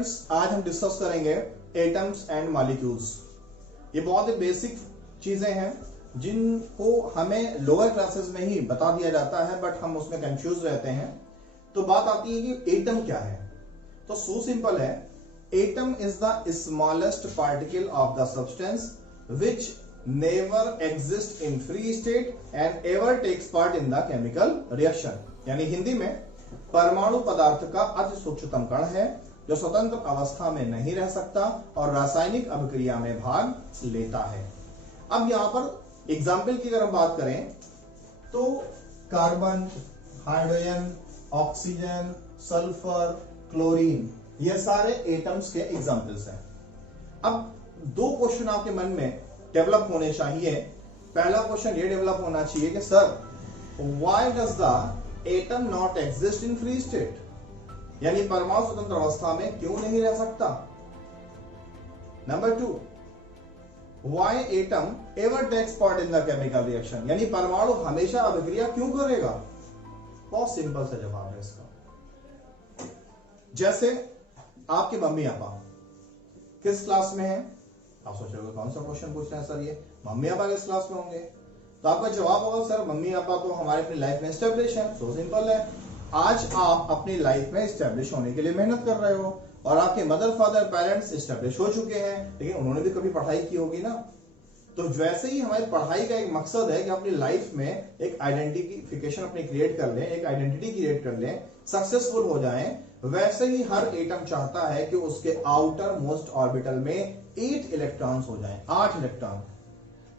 Students, आज हम discuss करेंगे एटम्स एंड मॉलिक्यूल्स। ये बहुत ही बेसिक चीजें हैं जिनको हमें लोअर क्लासेस में ही बता दिया जाता है, बट हम उसमें कंफ्यूज रहते हैं। तो बात आती है कि एटम क्या है। तो सो सिंपल है, atom is the smallest particle of the substance which never exist in free state and ever takes part in the chemical reaction. यानी हिंदी में परमाणु पदार्थ का अति सूक्ष्मतम कण है जो स्वतंत्र अवस्था में नहीं रह सकता और रासायनिक अभिक्रिया में भाग लेता है। अब यहां पर एग्जाम्पल की अगर हम बात करें तो carbon, hydrogen, oxygen, sulphur, chlorine, ये सारे एटम्स के एग्जाम्पल्स हैं। अब दो क्वेश्चन आपके मन में डेवलप होने चाहिए। पहला क्वेश्चन ये डेवलप होना चाहिए कि sir, why does the atom not exist in free state, यानी परमाणु स्वतंत्र अवस्था में क्यों नहीं रह सकता। Number 2, why atom ever takes part in the chemical reaction, यानी परमाणु हमेशा अभिक्रिया क्यों करेगा। बहुत सिंपल सा जवाब है इसका। जैसे आपके मम्मी पापा किस क्लास में हैं, आप सोच रहे हो कौन सा क्वेश्चन पूछ रहे हैं सर, ये मम्मी पापा किस क्लास में होंगे। तो आपका जवाब होगा सर मम्मी पापा तो हमारे अपनी लाइफ में एस्टेब्लिश है। सो सिंपल है, आज आप अपनी लाइफ में एस्टेब्लिश होने के लिए मेहनत कर रहे हो और आपके मदर फादर पेरेंट्स एस्टेब्लिश हो चुके हैं, लेकिन उन्होंने भी कभी पढ़ाई की होगी ना। तो वैसे ही हमारी पढ़ाई का एक मकसद है कि अपनी लाइफ में एक आइडेंटिफिकेशन अपनी क्रिएट कर लें, एक आइडेंटिटी क्रिएट कर लें, सक्सेसफुल हो जाएं। वैसे ही हर एटम चाहता है कि उसके आउटर मोस्ट ऑर्बिटल में 8 इलेक्ट्रॉन्स हो जाएं, 8 इलेक्ट्रॉन।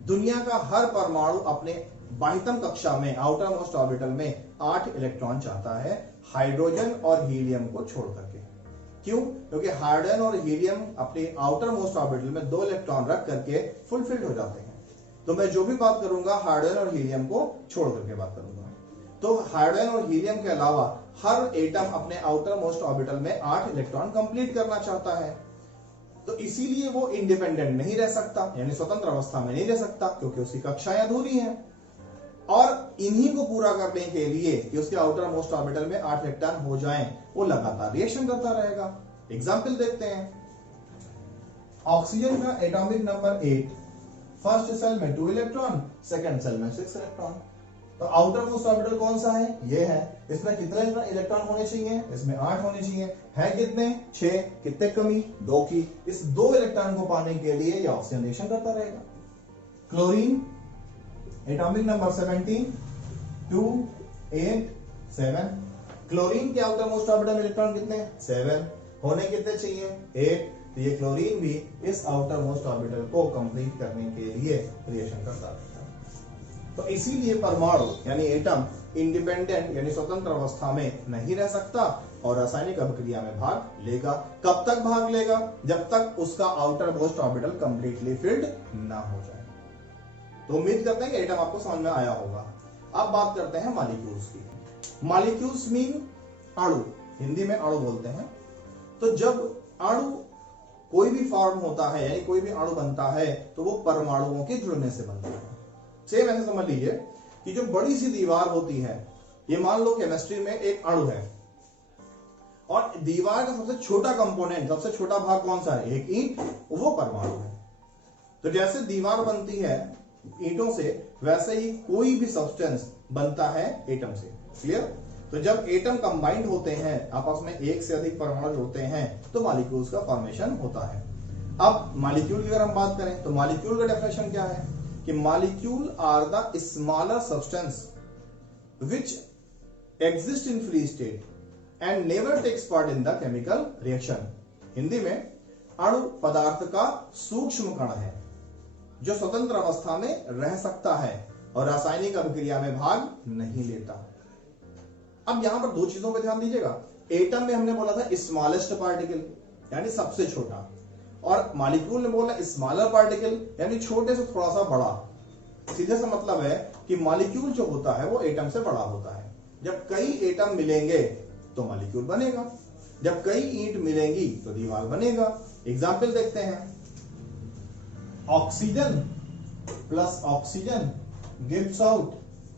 दुनिया का हर परमाणु अपने बाह्यतम कक्षा में आउटर मोस्ट ऑर्बिटल में 8 इलेक्ट्रॉन चाहता है, हाइड्रोजन और हीलियम को छोड़ करके। क्यों? क्योंकि हाइड्रोजन और हीलियम अपने आउटर मोस्ट ऑर्बिटल में 2 इलेक्ट्रॉन रख करके फुलफिल्ड हो जाते हैं। तो मैं जो भी बात करूंगा हाइड्रोजन और हीलियम को छोड़ करके बात करूंगा। तो हाइड्रोजन और हीलियम के अलावा हर एटम अपने आउटर मोस्ट ऑर्बिटल में 8 इलेक्ट्रॉन कंप्लीट करना चाहता है। तो इसीलिए वो इंडिपेंडेंट नहीं रह सकता, यानी स्वतंत्र अवस्था में नहीं रह सकता, क्योंकि उसकी कक्षाएं अधूरी हैं। और इन्हीं को पूरा करने के लिए कि उसके आउटर मोस्ट ऑर्बिटल में 8 इलेक्ट्रॉन हो जाएं, वो लगातार रिएक्शन करता रहेगा। एग्जाम्पल देखते हैं। ऑक्सीजन का एटॉमिक नंबर 8, फर्स्ट सेल में 2 इलेक्ट्रॉन, सेकंड सेल में 6 इलेक्ट्रॉन। तो आउटर मोस्ट ऑर्बिटल कौन सा है? ये है। इसमें कितने इलेक्ट्रॉन होने चाहिए? इसमें 8 होने चाहिए। है कितने? 6। कितने कमी? 2 की। इस 2 इलेक्ट्रॉन को पाने के लिए ये ऑक्सीजन रिएक्शन करता रहेगा। Chlorine atomic number 17, 2, 8, 7। क्लोरीन के आउटर मोस्ट ऑर्बिटल में इलेक्ट्रॉन कितने? 7। होने कितने चाहिए? 8। तो ये क्लोरीन भी इस आउटर मोस्ट ऑर्बिटल को कंप्लीट करने के लिए रिएक्शन करता है। तो इसीलिए परमाणु यानी एटम इंडिपेंडेंट यानी स्वतंत्र अवस्था में नहीं रह सकता और रासायनिक अभिक्रिया में भाग लेगा। कब तक भाग लेगा? जब तक उसका outer most orbital completely filled ना हो जाए। तो उम्मीद करते हैं कि एटम आपको समझ में आया होगा। अब बात करते हैं मॉलिक्यूल्स की। मॉलिक्यूल्स मीन अणु, हिंदी में अणु बोलते हैं। तो जब अणु कोई भी फॉर्म होता है यानी कोई भी अणु बनता है तो वो परमाणुओं के जुड़ने से बनता है। सेम ऐसे समझ लीजिए कि जो बड़ी सी दीवार होती है, ये मान लो केमिस्ट्री में एक अणु है और दीवार का सबसे छोटा कंपोनेंट, सबसे छोटा भाग कौन सा है? एक ईंट, वो परमाणु है। तो जैसे दीवार बनती है ईंटों से, वैसे ही कोई भी सब्सटेंस बनता है एटम से। क्लियर? तो जब एटम कंबाइंड होते हैं, आपस में एक से अधिक परमाणु जुड़ते हैं, तो मॉलिक्यूल्स का फॉर्मेशन होता है। अब मॉलिक्यूल की अगर हम बात करें तो मॉलिक्यूल का डेफिनेशन क्या है कि molecule are the smaller substance which exist in free state and never takes part in the chemical reaction. Hindi में अणु पदार्थ का सूक्ष्म कण है जो स्वतंत्र अवस्था में रह सकता है और रासायनिक अभिक्रिया में भाग नहीं लेता। अब यहां पर 2 चीजों पर ध्यान दीजिएगा। एटम में हमने बोला था स्मॉलेस्ट पार्टिकल यानी सबसे छोटा, और मॉलिक्यूल ने बोला स्मॉलर पार्टिकल यानी छोटे से थोड़ा सा बड़ा। सीधे सा मतलब है कि मॉलिक्यूल जो होता है वो एटम से बड़ा होता है। जब कई एटम मिलेंगे तो मॉलिक्यूल बनेगा, जब कई ईंट मिलेंगी तो दीवार बनेगा। एग्जाम्पल देखते हैं। Oxygen plus oxygen gives out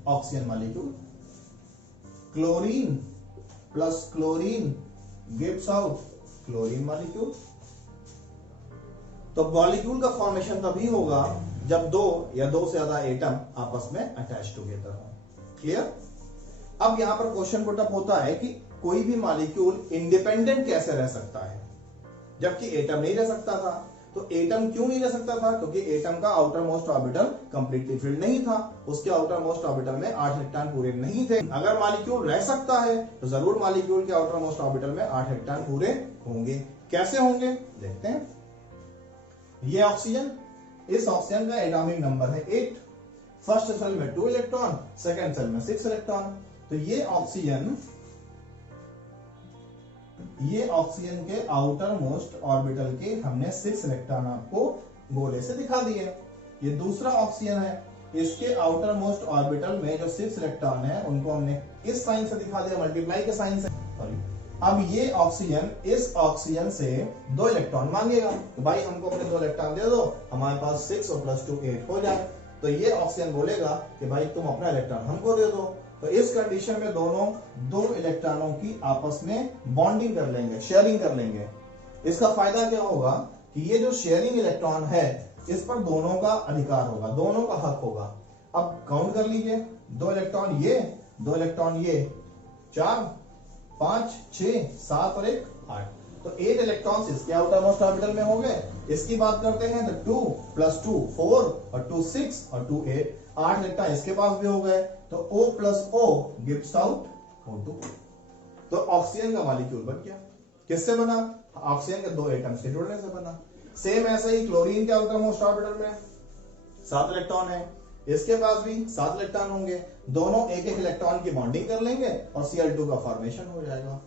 oxygen molecule. Chlorine plus chlorine gives out chlorine molecule. तो मॉलिक्यूल का फॉर्मेशन तभी होगा जब दो या दो से ज्यादा एटम आपस में अटैच टुगेदर हो। क्लियर? अब यहां पर क्वेश्चन पुट अप होता है कि कोई भी मॉलिक्यूल इंडिपेंडेंट कैसे रह सकता है जबकि एटम नहीं रह सकता था। तो एटम क्यों नहीं रह सकता था? क्योंकि एटम का outer most orbital completely filled नहीं था, उसके आउटर मोस्ट ऑर्बिटल में 8 इलेक्ट्रॉन पूरे नहीं थे। अगर मॉलिक्यूल रह सकता है तो जरूर मॉलिक्यूल के आउटर मोस्ट ऑर्बिटल में 8 इलेक्ट्रॉन पूरे होंगे। कैसे होंगे देखते हैं। ये ऑक्सीजन, इस ऑक्सीजन का एटॉमिक नंबर है 8। फर्स्ट सेल में 2 इलेक्ट्रॉन, सेकंड सेल में 6 इलेक्ट्रॉन। तो ये ऑक्सीजन के आउटर मोस्ट ऑर्बिटल के हमने 6 इलेक्ट्रॉन आपको गोले से दिखा दिए। ये दूसरा ऑक्सीजन है, इसके आउटर मोस्ट ऑर्बिटल में जो 6 इलेक्ट्रॉन है उनको हमने इस साइन से दिखा दिया, मल्टीप्लाई के साइन से। अब ये ऑक्सीजन इस ऑक्सीजन से 2 इलेक्ट्रॉन मांगेगा, तो भाई हमको अपने 2 इलेक्ट्रॉन दे दो, हमारे पास 6 और +2 8 हो जाए। तो ये ऑक्सीजन बोलेगा कि भाई तुम अपना इलेक्ट्रॉन हमको दे दो। तो इस कंडीशन में दोनों 2 इलेक्ट्रॉनों की आपस में बॉन्डिंग कर लेंगे, शेयरिंग कर लेंगे। इसका फायदा क्या होगा कि ये जो शेयरिंग इलेक्ट्रॉन है इस पर दोनों का अधिकार होगा, दोनों का हक होगा। अब काउंट कर लीजिए, 2 इलेक्ट्रॉन ये, 2 इलेक्ट्रॉन ये, 4 5 6 7 और 1 8। तो 8 इलेक्ट्रॉन्स इसके आउटर मोस्ट ऑर्बिटल में हो गए। इसकी बात करते हैं तो 2 + 2 4 और 2 6 और 2 8, 8 इलेक्ट्रॉन इसके पास भी हो गए। तो O + O gives out O2। तो ऑक्सीजन का मॉलिक्यूल बन गया। किससे बना? ऑक्सीजन के 2 एटम्स के जुड़ने से बना। सेम ऐसे ही क्लोरीन के आउटर मोस्ट ऑर्बिटल में 7 इलेक्ट्रॉन है, इसके पास भी 7 इलेक्ट्रॉन होंगे। दोनों एक एक इलेक्ट्रॉन की बॉन्डिंग कर लेंगे और Cl2 का फॉर्मेशन हो जाएगा।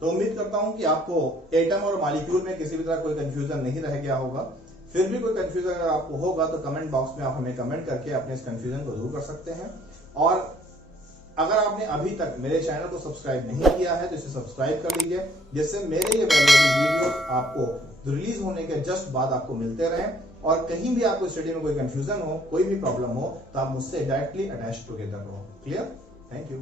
तो उम्मीद करता हूं कि आपको एटम और मॉलिक्यूल में किसी भी तरह कोई कंफ्यूजन नहीं रह गया होगा। फिर भी कोई कंफ्यूजन अगर आपको होगा तो कमेंट बॉक्स में आप हमें कमेंट करके अपने इस कंफ्यूजन को दूर कर सकते हैं। और अगर आपने अभी तक मेरे चैनल को सब्सक्राइब नहीं किया है तो इसे सब्सक्राइब कर लीजिए, जिससे मेरे ये वैल्यूएबल वीडियो आपको रिलीज होने के जस्ट बाद आपको मिलते रहें। और कहीं भी आपको स्टडी में कोई कंफ्यूजन हो, कोई भी प्रॉब्लम हो, तो आप मुझसे डायरेक्टली अटैच टुगेदर रहो। क्लियर? Thank you.